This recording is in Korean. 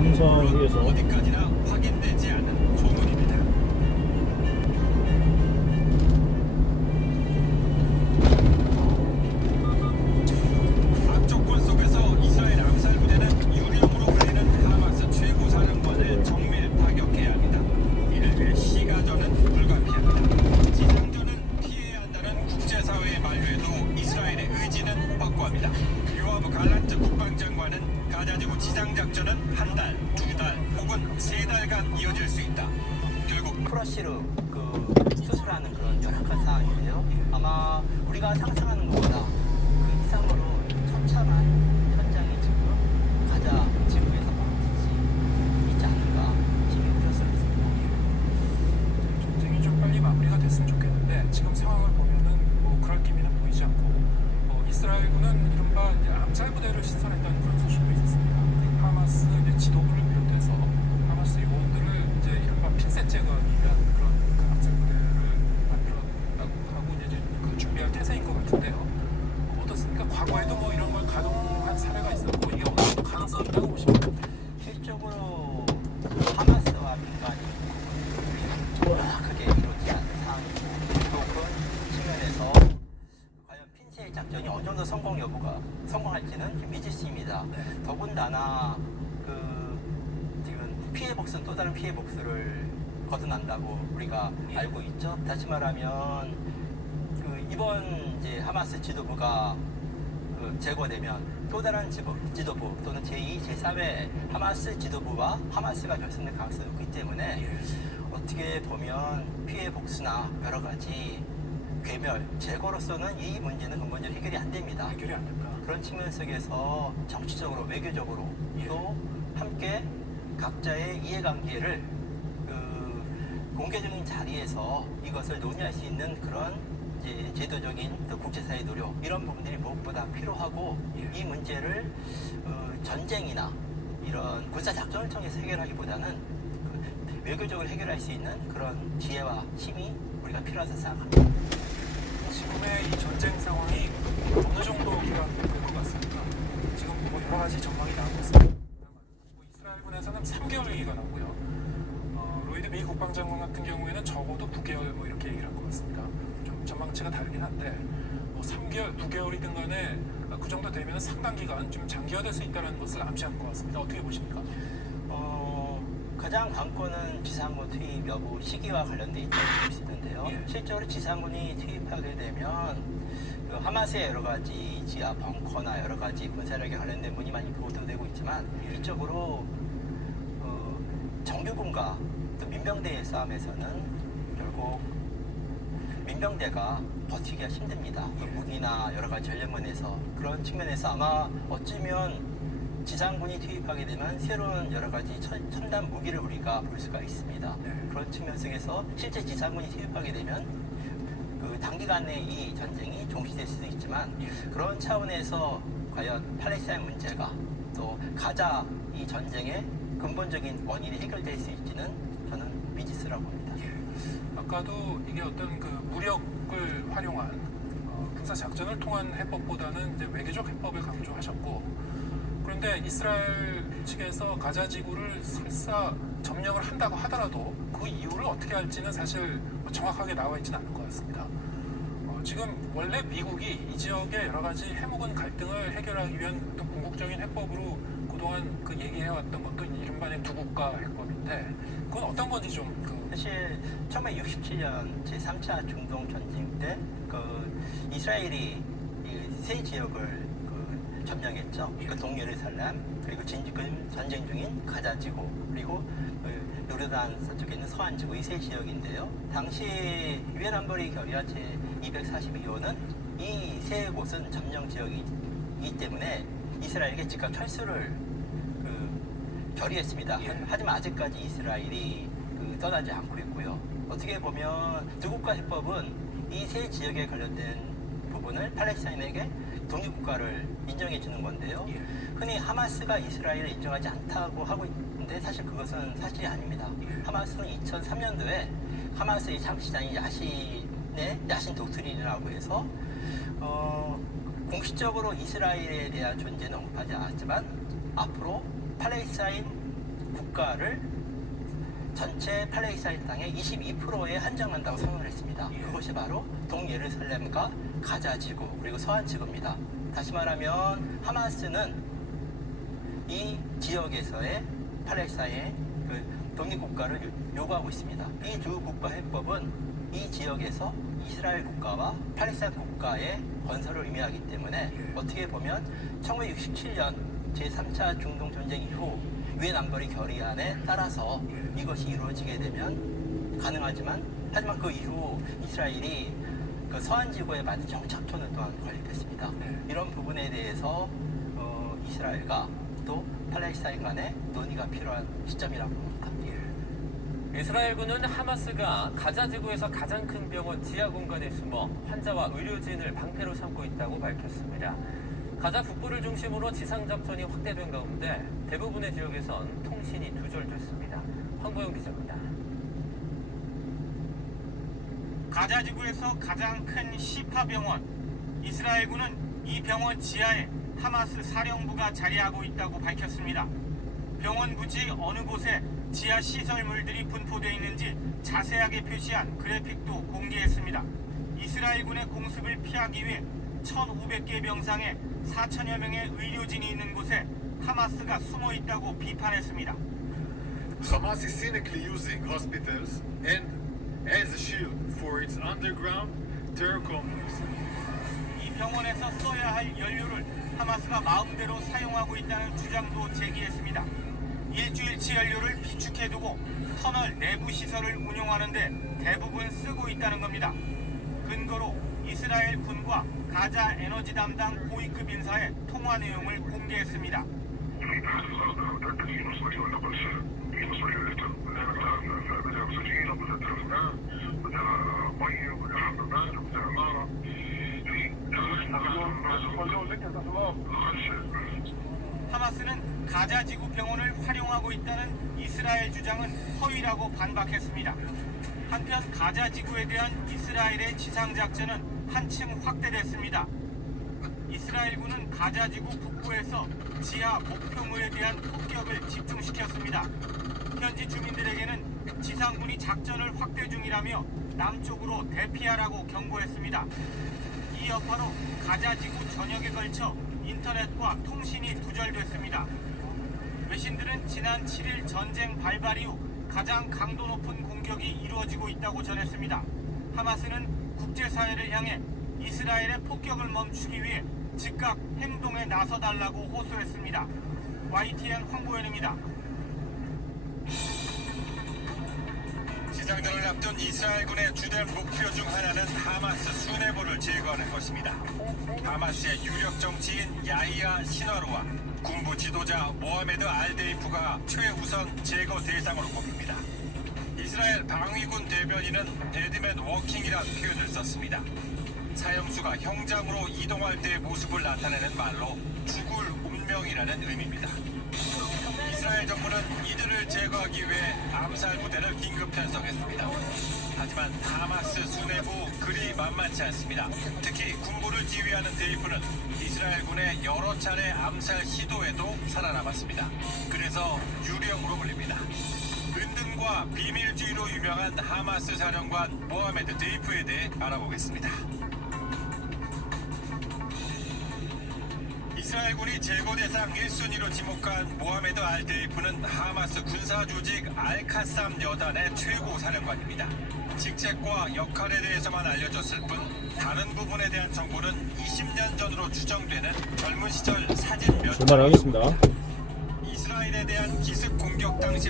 남사에서 어디까지나 확인되지 않은 소문입니다. 악조건 속에서 이스라엘 암살 부대는 유령으로 불리는 하마스 최고 사령관을 정밀 타격해야 합니다. 이를 위해 시가전은 불가피합니다. 지상전은 피해야 한다는 국제사회의 만류에도 이스라엘의 의지는 확고합니다. 요아브 갈란트 국방장관은 가자지구 지상작전은 한 달, 두 달 혹은 세 달간 이어질 수 있다. 결국 크러쉬로 수술하는 그런 열악한 상황인데요. 아마 우리가 상상하는 것보다 그 이상으로 처참한 현장이 지금 가자 지구에서 벌어지지 있지 않을까 힘이 우려스럽습니다. 전쟁이 좀 빨리 마무리가 됐으면 좋겠는데 지금 상황을 보면은 뭐 그럴 기미는 보이지 않고 이스라엘군은 이른바 이제 암살 부대를 신설했다는 그런 소식도 있었습니다. 하마스 이제 지도부를 비롯해서 하마스 요원들을 이제 이른바 핀셋 제거하기 위한 그런 그 암살 부대를 만들었다고 하고 이제 그 준비할 태세인 것 같은데요. 어떻습니까? 과거에도 뭐 이런 걸 가동한 사례가 있었고 이게 어느 정도 가능성이 있다고 보십니까? 실적으로 하마스와 민간이 크게 이루어지지 않는 상황이고 또 그런 측면에서 과연 핀셋 작전이 어느 정도 성공할지는 미지수입니다. 더군다나 지금 피해 복수는 또 다른 피해 복수를 거듭난다고 우리가 알고 있죠. 다시 말하면 이번 이제 하마스 지도부가 제거되면 또 다른 지도부 또는 제2, 제3의 하마스 지도부와 하마스가 결성될 가능성이 높기 때문에 어떻게 보면 피해 복수나 여러 가지 괴멸, 제거로서는 이 문제는 근본적으로 해결이 안 됩니다. 해결이 안 된다. 그런 측면 속에서 정치적으로, 외교적으로 또 함께 각자의 이해관계를 공개적인 자리에서 이것을 논의할 수 있는 그런 이제 제도적인 또 국제사회 노력 이런 부분들이 무엇보다 필요하고 이 문제를 전쟁이나 이런 군사작전을 통해서 해결하기보다는 외교적으로 해결할 수 있는 그런 지혜와 힘이 우리가 필요하다고 생각합니다. 지금의 이 전쟁 상황이 어느 정도 기간될 것 같습니까? 지금 뭐 여러 가지 전망이 나오고 있습니다. 이스라엘군에서는 3개월 얘기가 나오고요. 로이드 미 국방장관 같은 경우에는 적어도 9개월 뭐 이렇게 얘기를 한 것 같습니다. 좀 전망치가 다르긴 한데 뭐 3개월, 9개월이든 간에 그 정도 되면 상당 기간 좀 장기화될 수 있다는 것을 암시하는 것 같습니다. 어떻게 보십니까? 가장 관건은 지상군 투입 여부 시기와 관련돼 있다고 볼 수 있는데요. 실제로 지상군이 투입하게 되면 하마스의 여러 가지 지하 벙커나 여러 가지 군사력에 관련된 문이 많이 보도되고 있지만 이쪽으로 정규군과 또 민병대의 싸움에서는 결국 민병대가 버티기가 힘듭니다. 무기나 여러 가지 전력면에서 그런 측면에서 아마 어쩌면 지상군이 투입하게 되면 새로운 여러 가지 첨단 무기를 우리가 볼 수가 있습니다. 그런 측면 속에서 실제 지상군이 투입하게 되면 단기간에 이 전쟁이 종식될 수도 있지만 그런 차원에서 과연 팔레스타인 문제가 또 가자 이 전쟁의 근본적인 원인이 해결될 수 있지는 저는 미지수라고 봅니다. 아까도 이게 어떤 그 무력을 활용한 군사 작전을 통한 해법보다는 이제 외교적 해법을 강조하셨고, 그런데 이스라엘 측에서 가자 지구를 설사 점령을 한다고 하더라도 그 이유를 어떻게 할지는 사실 정확하게 나와 있지는 않은 것 같습니다. 지금 원래 미국이 이 지역의 여러 가지 해묵은 갈등을 해결하기 위한 어떤 궁극적인 해법으로 그동안 그 얘기해왔던 것도 이른바 두 국가 해법인데 그건 어떤 건지 좀 사실 1967년 제3차 중동 전쟁 때 이스라엘이 세 지역을 점령했죠. 동예루살렘 그리고 지금 전쟁 중인 가자지구 그리고 요르단 서쪽에 있는 서안지구 이 세 지역인데요. 당시 유엔 안보리 결의안 제 242호는 이 세 곳은 점령 지역이기 때문에 이스라엘에게 즉각 철수를 결의했습니다. 하지만 아직까지 이스라엘이 떠나지 않고 있고요. 어떻게 보면 두 국가 해법은 이 세 지역에 관련된 부분을 팔레스타인에게 독립국가를 인정해 주는 건데요. 흔히 하마스가 이스라엘을 인정하지 않다고 하고 있는데 사실 그것은 사실이 아닙니다. 하마스는 2003년도에 하마스의 창시자인 야신 독트린이라고 해서 공식적으로 이스라엘에 대한 존재는 언급하지 않았지만 앞으로 팔레스타인 국가를 전체 팔레스타인 땅의 22%에 한정한다고 선언을 했습니다. 그것이 바로 동예루살렘과 가자 지구 그리고 서한 지구입니다. 다시 말하면 하마스는 이 지역에서의 팔레스타인의 그 독립국가를 요구하고 있습니다. 이 두 국가 해법은 이 지역에서 이스라엘 국가와 팔레스타인 국가의 건설을 의미하기 때문에 어떻게 보면 1967년 제3차 중동전쟁 이후 유엔 안보리 결의안에 따라서 이것이 이루어지게 되면 가능하지만 하지만 그 이후 이스라엘이 그 서한 지구에 맞은 정착촌을 또한 건립했습니다. 이런 부분에 대해서 이스라엘과 또 팔레스타인 간의 논의가 필요한 시점이라고 봅니다. 이스라엘군은 하마스가 가자 지구에서 가장 큰 병원 지하 공간에 숨어 환자와 의료진을 방패로 삼고 있다고 밝혔습니다. 가자 북부를 중심으로 지상 작전이 확대된 가운데 대부분의 지역에선 통신이 두절됐습니다. 황보영 기자입니다. 가자 지구에서 가장 큰 시파 병원. 이스라엘군은 이 병원 지하에 하마스 사령부가 자리하고 있다고 밝혔습니다. 병원 부지 어느 곳에 지하 시설물들이 분포되어 있는지 자세하게 표시한 그래픽도 공개했습니다. 이스라엘군의 공습을 피하기 위해 1,500개 병상에 4천여 명의 의료진이 있는 곳에 하마스가 숨어 있다고 비판했습니다. Hamas is cynically using hospitals and as a shield for its underground terror complex. 이 병원에서 써야 할 연료를 하마스가 마음대로 사용하고 있다는 주장도 제기했습니다. 일주일치 연료를 비축해두고 터널 내부 시설을 운용하는데 대부분 쓰고 있다는 겁니다. 근거로 이스라엘 군과 가자 에너지 담당 고위급 인사의 통화 내용을 공개했습니다. 하마스는 가자 지구 병원을 활용하고 있다는 이스라엘 주장은 허위라고 반박했습니다. 한편 가자 지구에 대한 이스라엘의 지상 작전은 한층 확대됐습니다. 이스라엘군은 가자 지구 북부에서 지하 목표물에 대한 폭격을 집중시켰습니다. 현지 주민들에게는 지상군이 작전을 확대 중이라며 남쪽으로 대피하라고 경고했습니다. 이 여파로 가자 지구 전역에 걸쳐 인터넷과 통신이 두절됐습니다. 외신들은 지난 7일 전쟁 발발 이후 가장 강도 높은 공격이 이루어지고 있다고 전했습니다. 하마스는 국제사회를 향해 이스라엘의 폭격을 멈추기 위해 즉각 행동에 나서달라고 호소했습니다. YTN 황보현입니다. 지상전을 앞둔 이스라엘군의 주된 목표 중 하나는 하마스 수뇌부를 제거하는 것입니다. 하마스의 유력 정치인 야히야 시나루와 군부 지도자 모하메드 알데이프가 최우선 제거 대상으로 꼽힙니다. 이스라엘 방위군 대변인은 데드맨 워킹이란 표현을 썼습니다. 사형수가 형장으로 이동할 때의 모습을 나타내는 말로 죽을 운명이라는 의미입니다. 이스라엘 정부는 이들을 제거하기 위해 암살 부대를 긴급 편성했습니다. 하지만 하마스 수뇌부 그리 만만치 않습니다. 특히 군부를 지휘하는 데이프는 이스라엘군의 여러 차례 암살 시도에도 살아남았습니다. 그래서 유령으로 불립니다. 은둔과 비밀주의로 유명한 하마스 사령관 모하메드 데이프에 대해 알아보겠습니다. 이스라엘군이 제거 대상 1순위로 지목한 모하메드 알데이프는 하마스 군사조직 알카삼 여단의 최고 사령관입니다. 직책과 역할에 대해서만 알려졌을 뿐 다른 부분에 대한 정보는 20년 전으로 추정되는 젊은 시절 사진 몇 출발하겠습니다. 이스라엘에 대한 기습 공격 당시